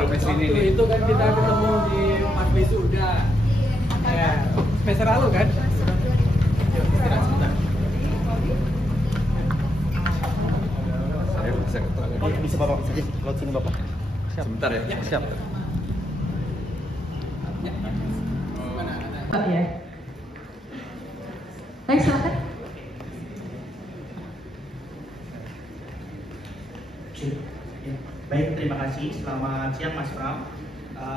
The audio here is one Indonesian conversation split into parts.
waktu ini. itu kan kita ketemu di Mas Wisuda ya, semester lalu kan. Yuk, istirahat sebentar. Saya bisa ketemu dia. Bisa Bapak sedikit lewat sini Bapak. Siap. Sebentar ya. Siap. Pak ya. Baik, silakan. Ya, baik, terima kasih. Selamat siang Mas Pram.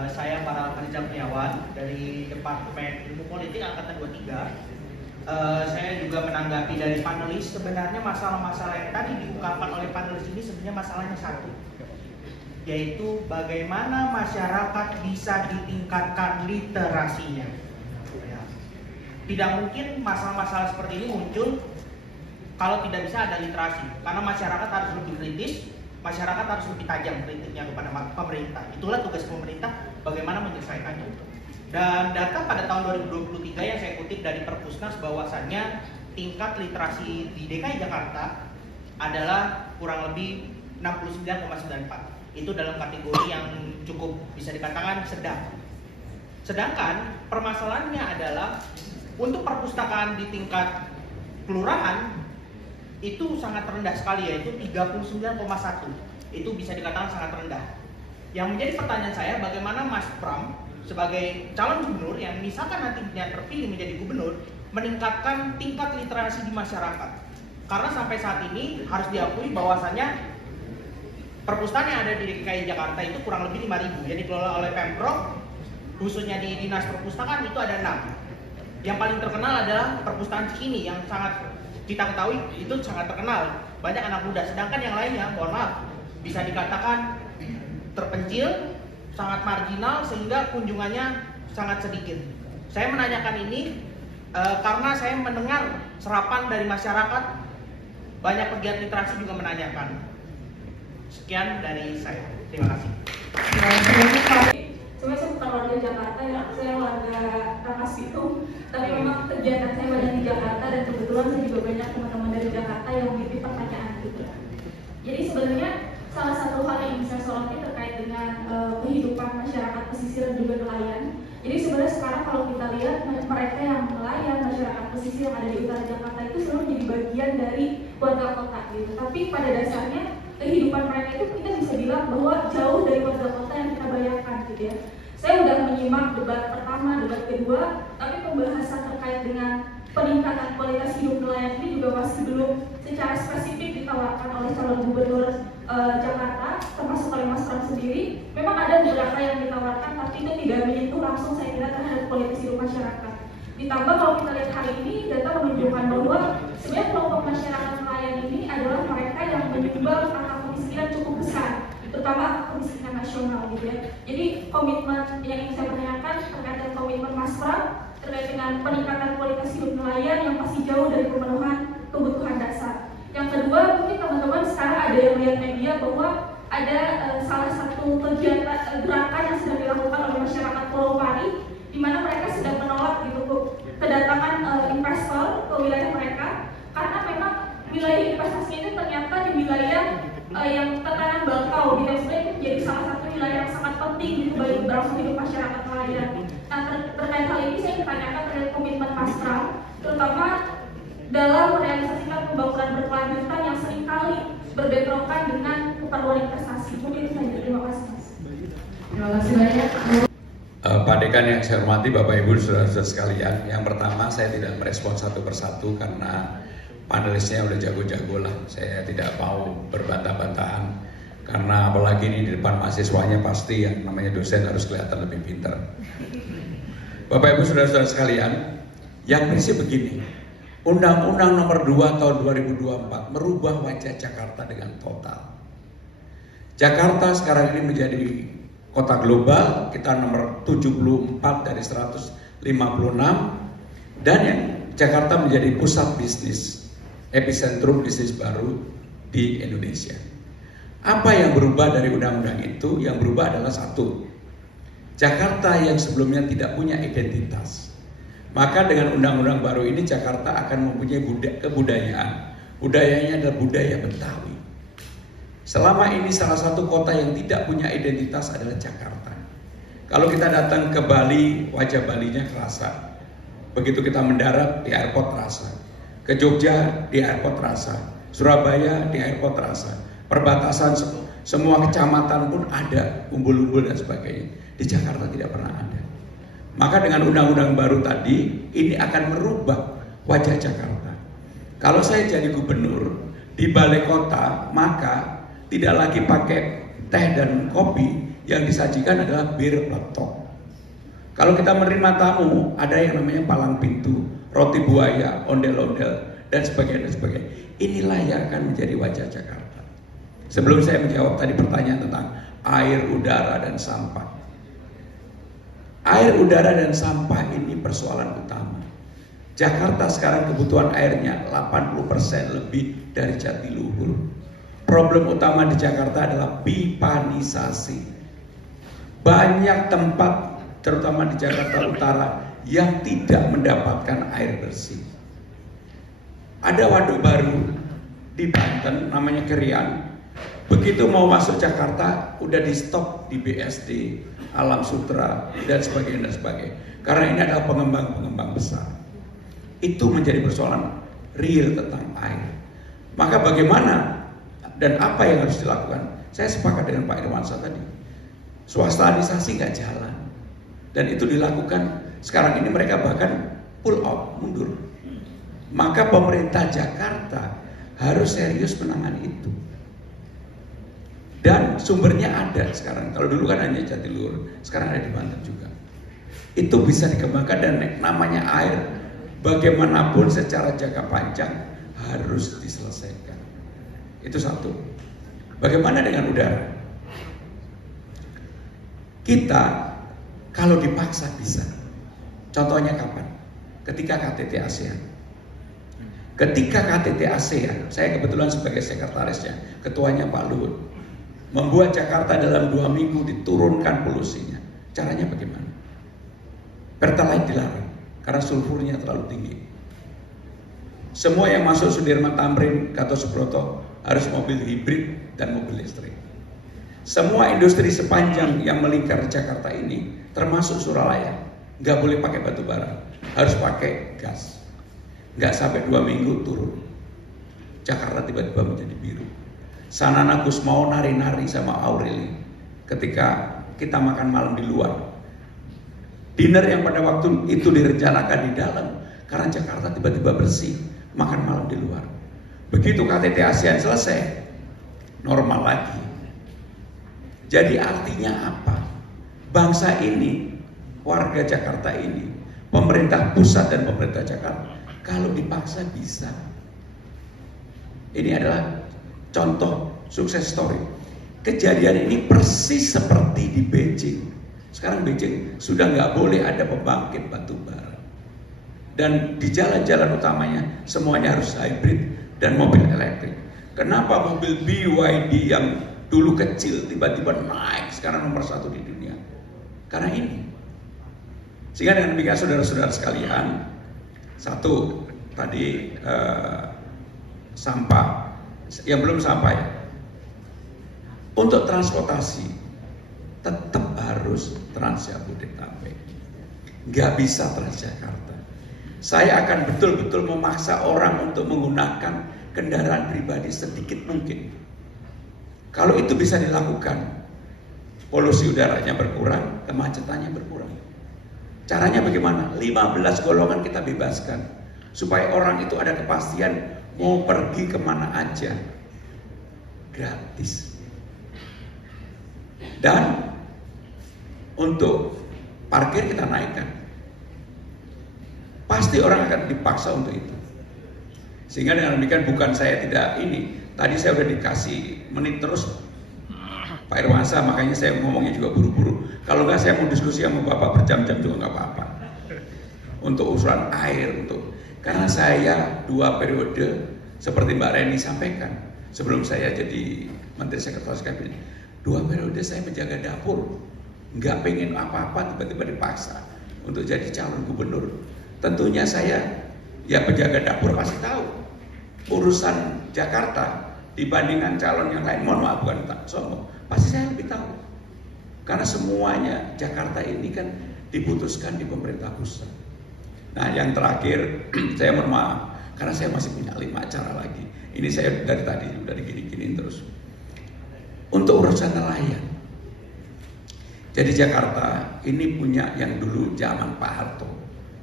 Saya Farel Khadijah Kurniawan dari Departemen Ilmu Politik Angkatan 23. Saya juga menanggapi dari panelis. Sebenarnya masalah-masalah yang tadi diungkapkan oleh panelis ini sebenarnya masalahnya satu, yaitu bagaimana masyarakat bisa ditingkatkan literasinya. Ya. Tidak mungkin masalah-masalah seperti ini muncul kalau tidak bisa ada literasi, karena masyarakat harus lebih kritis, masyarakat harus lebih tajam kritiknya kepada pemerintah. Itulah tugas pemerintah, bagaimana menyelesaikannya. Dan data pada tahun 2023 yang saya kutip dari Perpusnas bahwasannya tingkat literasi di DKI Jakarta adalah kurang lebih 69,94. Itu dalam kategori yang cukup bisa dikatakan sedang. Sedangkan permasalahannya adalah untuk perpustakaan di tingkat kelurahan itu sangat rendah sekali, yaitu 39,1. Itu bisa dikatakan sangat rendah. Yang menjadi pertanyaan saya, bagaimana Mas Pram sebagai calon gubernur yang misalkan nantinya terpilih menjadi gubernur meningkatkan tingkat literasi di masyarakat? Karena sampai saat ini harus diakui bahwasannya perpustakaan yang ada di DKI Jakarta itu kurang lebih 5.000 yang dikelola oleh Pemprov, khususnya di Dinas Perpustakaan itu ada 6. Yang paling terkenal adalah perpustakaan Cikini yang sangat kita ketahui itu sangat terkenal, banyak anak muda. Sedangkan yang lainnya, mohon maaf, bisa dikatakan terpencil, sangat marginal sehingga kunjungannya sangat sedikit. Saya menanyakan ini karena saya mendengar serapan dari masyarakat, banyak pegiat literasi juga menanyakan. Sekian dari saya. Terima kasih. Sebenarnya saya bukan warga Jakarta ya, saya warga Rangkas Bitung. Tapi memang kegiatan saya banyak di Jakarta dan kebetulan saya juga banyak teman-teman dari Jakarta yang memiliki pertanyaan gitu. Jadi sebenarnya salah satu hal yang bisa saya soroti terkait dengan kehidupan masyarakat pesisir dan juga nelayan. Jadi sebenarnya sekarang kalau kita lihat mereka yang nelayan, masyarakat pesisir yang ada di utara Jakarta itu selalu menjadi bagian dari warga kota gitu. Tapi pada dasarnya kehidupan mereka itu kita bisa bilang bahwa jauh dari warga kota yang kita bayangkan gitu ya. Saya udah menyimak debat pertama, debat kedua, tapi pembahasan terkait dengan peningkatan kualitas hidup nelayan ini juga masih belum secara spesifik ditawarkan oleh calon gubernur Jakarta, termasuk oleh Mas Pram sendiri. Memang ada beberapa yang ditawarkan, tapi itu tidak menyentuh langsung saya kira terhadap kualitas hidup masyarakat. Ditambah kalau kita lihat hari ini, data menunjukkan bahwa sebenarnya kelompok masyarakat nelayan ini adalah mereka yang menyumbang angka kemiskinan cukup besar, terutama kemiskinan nasional gitu ya. Jadi komitmen yang ingin saya tanyakan terkait dengan komitmen Mas Pram terkait dengan peningkatan kualitas hidup nelayan yang masih jauh dari pemenuhan kebutuhan dasar. Yang kedua, mungkin teman-teman sekarang ada yang lihat media bahwa ada salah satu kegiatan gerakan yang sedang dilakukan oleh masyarakat Pulau Pari, di mana mereka sedang menolak gitu kedatangan investor ke wilayah mereka karena memang wilayah investasinya itu ternyata di wilayah yang tertanam bakau gitu, sebenarnya jadi salah satu wilayah yang sangat penting gitu bagi berlangsung hidup masyarakat nelayan. Nah terkait hal ini saya bertanyakan terkait komitmen Mas Pram, terutama dalam merealisasikan pembangunan berkelanjutan yang seringkali berbentrokan dengan keperluan investasi. Mungkin itu saja. Terima kasih Mas. Terima kasih banyak. Pak Dekan yang saya hormati, Bapak Ibu, saudara-saudara sekalian. Yang pertama, saya tidak merespon satu persatu karena panelisnya udah jago-jago lah. Saya tidak mau berbantah-bantahan karena apalagi ini di depan mahasiswanya pasti yang namanya dosen harus kelihatan lebih pintar. Bapak Ibu, saudara-saudara sekalian, yang prinsip begini. Undang-Undang Nomor 2 Tahun 2024 merubah wajah Jakarta dengan total. Jakarta sekarang ini menjadi kota global, kita nomor 74 dari 156, dan yang Jakarta menjadi pusat bisnis, epicentrum bisnis baru di Indonesia. Apa yang berubah dari undang-undang itu? Yang berubah adalah satu, Jakarta yang sebelumnya tidak punya identitas. Maka dengan undang-undang baru ini Jakarta akan mempunyai kebudayaan. Budayanya adalah budaya Betawi. Selama ini salah satu kota yang tidak punya identitas adalah Jakarta. Kalau kita datang ke Bali, wajah Balinya kerasa. Begitu kita mendarat di airport terasa. Ke Jogja di airport terasa. Surabaya di airport terasa. Perbatasan semua kecamatan pun ada umbul-umbul dan sebagainya. Di Jakarta tidak pernah ada. Maka dengan undang-undang baru tadi ini akan merubah wajah Jakarta. Kalau saya jadi gubernur di balai kota, maka tidak lagi pakai teh dan kopi, yang disajikan adalah bir peletok. Kalau kita menerima tamu, ada yang namanya palang pintu, roti buaya, ondel-ondel, dan sebagainya, dan sebagainya. Inilah yang akan menjadi wajah Jakarta. Sebelum saya menjawab tadi pertanyaan tentang air, udara, dan sampah. Air, udara, dan sampah ini persoalan utama. Jakarta sekarang kebutuhan airnya 80% lebih dari Jatiluhur. Problem utama di Jakarta adalah pipanisasi. Banyak tempat, terutama di Jakarta Utara, yang tidak mendapatkan air bersih. Ada waduk baru di Banten, namanya Kerian. Begitu mau masuk Jakarta, udah di stop di BSD, Alam Sutra, dan sebagainya, dan sebagainya. Karena ini adalah pengembang-pengembang besar. Itu menjadi persoalan real tentang air. Maka bagaimana dan apa yang harus dilakukan? Saya sepakat dengan Pak Irwansyah tadi. Swastanisasi nggak jalan, dan itu dilakukan sekarang ini mereka bahkan pull out, mundur. Maka pemerintah Jakarta harus serius menangani itu. Dan sumbernya ada sekarang. Kalau dulu kan hanya Jatiluhur, sekarang ada di Banten juga. Itu bisa dikembangkan, dan namanya air bagaimanapun secara jangka panjang harus diselesaikan. Itu satu. Bagaimana dengan udara? Kita kalau dipaksa bisa. Contohnya kapan? Ketika KTT ASEAN. Ketika KTT ASEAN, saya kebetulan sebagai sekretarisnya, ketuanya Pak Luhut, membuat Jakarta dalam 2 minggu diturunkan polusinya. Caranya bagaimana? Pertalite dilarang karena sulfurnya terlalu tinggi. Semua yang masuk Sudirman Tamrin, Gatot Subroto harus mobil hibrid dan mobil listrik. Semua industri sepanjang yang melingkar Jakarta ini, termasuk Suralaya, nggak boleh pakai batu bara, harus pakai gas. Nggak sampai 2 minggu turun. Jakarta tiba-tiba menjadi biru. Sanana Gusmao nari-nari sama Aureli ketika kita makan malam di luar. Dinner yang pada waktu itu direncanakan di dalam, karena Jakarta tiba-tiba bersih, makan malam di luar. Begitu KTT ASEAN selesai, normal lagi. Jadi artinya apa? Bangsa ini, warga Jakarta ini, pemerintah pusat dan pemerintah Jakarta, kalau dipaksa bisa. Ini adalah contoh sukses story. Kejadian ini persis seperti di Beijing. Sekarang Beijing sudah nggak boleh ada pembangkit batu bara. Dan di jalan-jalan utamanya semuanya harus hybrid dan mobil elektrik. Kenapa mobil BYD yang dulu kecil tiba-tiba naik sekarang nomor 1 di dunia? Karena ini. Sehingga dengan demikian saudara-saudara sekalian, satu tadi sampah yang belum sampai. Untuk transportasi tetap harus Trans Jabodetabek, nggak bisa Transjakarta. Saya akan betul-betul memaksa orang untuk menggunakan kendaraan pribadi sedikit mungkin. Kalau itu bisa dilakukan, polusi udaranya berkurang, kemacetannya berkurang. Caranya bagaimana? 15 golongan kita bebaskan, supaya orang itu ada kepastian mau pergi kemana aja, gratis. Dan untuk parkir kita naikkan. Pasti orang akan dipaksa untuk itu. Sehingga dengan demikian bukan saya tidak ini. Tadi saya udah dikasih menit terus Pak Irwansyah, makanya saya ngomongnya juga buru-buru. Kalau nggak saya mau diskusi sama Bapak berjam-jam juga nggak apa-apa. Untuk usulan air, karena saya 2 periode seperti Mbak Reni sampaikan sebelum saya jadi Menteri Sekretaris Kabinet, 2 periode saya menjaga dapur. Nggak pengen apa-apa tiba-tiba dipaksa untuk jadi calon gubernur. Tentunya saya, ya penjaga dapur pasti tahu urusan Jakarta dibandingkan calon yang lain, mohon maaf bukan tak sombong, pasti saya lebih tahu. Karena semuanya Jakarta ini kan diputuskan di pemerintah pusat. Nah yang terakhir, saya mohon maaf, karena saya masih punya 5 acara lagi. Ini saya dari tadi udah digini-giniin terus. Untuk urusan nelayan. Jadi Jakarta ini punya yang dulu zaman Pak Harto.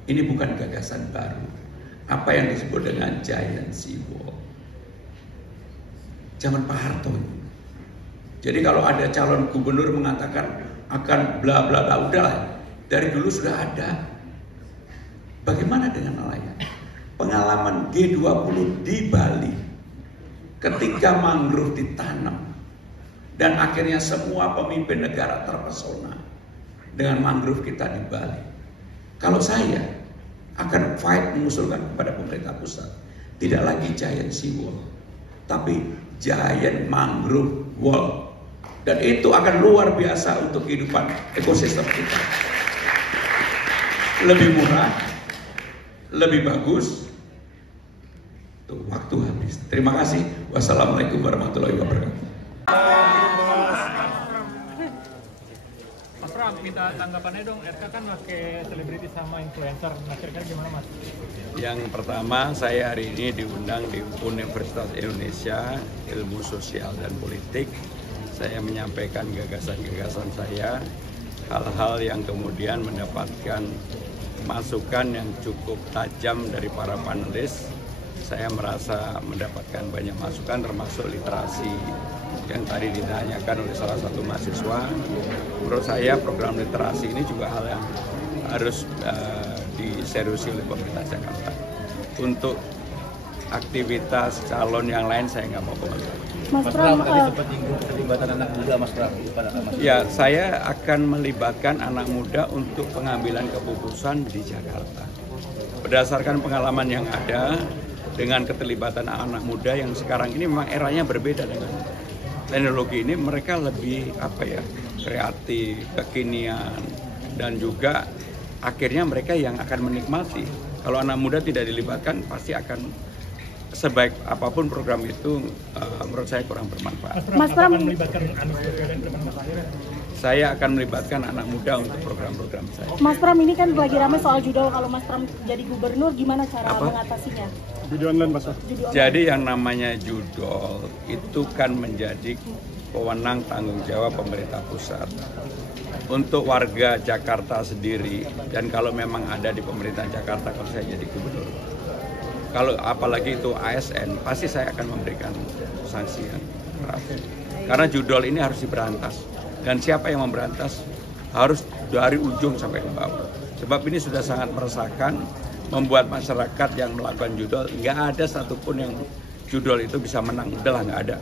Ini bukan gagasan baru. Apa yang disebut dengan giant seawall. Zaman Pak Harto ini. Jadi kalau ada calon gubernur mengatakan akan bla bla bla, udahlah. Dari dulu sudah ada. Bagaimana dengan nelayan? Pengalaman G20 di Bali. Ketika mangrove ditanam. Dan akhirnya semua pemimpin negara terpesona dengan mangrove kita di Bali. Kalau saya akan fight mengusulkan kepada pemerintah pusat, tidak lagi giant seawall, tapi giant mangrove wall. Dan itu akan luar biasa untuk kehidupan ekosistem kita. Lebih murah, lebih bagus. Tuh, waktu habis. Terima kasih. Wassalamualaikum warahmatullahi wabarakatuh. Mas Pram, minta tanggapannya dong. RK kan pakai selebriti sama influencer. Nah, kira-kira gimana Mas? Yang pertama, saya hari ini diundang di Universitas Indonesia Ilmu Sosial dan Politik. Saya menyampaikan gagasan-gagasan saya, hal-hal yang kemudian mendapatkan masukan yang cukup tajam dari para panelis. Saya merasa mendapatkan banyak masukan, termasuk literasi yang tadi ditanyakan oleh salah satu mahasiswa. Menurut saya program literasi ini juga hal yang harus diseriusi oleh pemerintah Jakarta. Untuk aktivitas calon yang lain saya nggak mau komentar. Mas Pram, tadi sempat nyinggung keterlibatan anak muda Mas Pram. Ya, saya akan melibatkan anak muda untuk pengambilan keputusan di Jakarta. Berdasarkan pengalaman yang ada, dengan keterlibatan anak muda yang sekarang ini memang eranya berbeda dengan teknologi ini, mereka lebih kreatif, kekinian, dan juga akhirnya mereka yang akan menikmati. Kalau anak muda tidak dilibatkan pasti akan sebaik apapun program itu menurut saya kurang bermanfaat. Mas Pram akan melibatkan Anies Baswedan ke depan Mas Akhir? Saya akan melibatkan anak muda untuk program-program saya. Mas Pram, ini kan lagi ramai soal judul, kalau Mas Pram jadi gubernur gimana cara mengatasinya? Judi online Mas. Jadi yang namanya judol itu kan menjadi wewenang tanggung jawab pemerintah pusat. Untuk warga Jakarta sendiri, dan kalau memang ada di pemerintah Jakarta kalau saya jadi gubernur, kalau apalagi itu ASN, pasti saya akan memberikan sanksi yang keras. Karena judol ini harus diberantas. Dan siapa yang memberantas harus dari ujung sampai ke bawah. Sebab ini sudah sangat meresahkan, membuat masyarakat yang melakukan judol, nggak ada satupun yang judol itu bisa menang. Udahlah, nggak ada.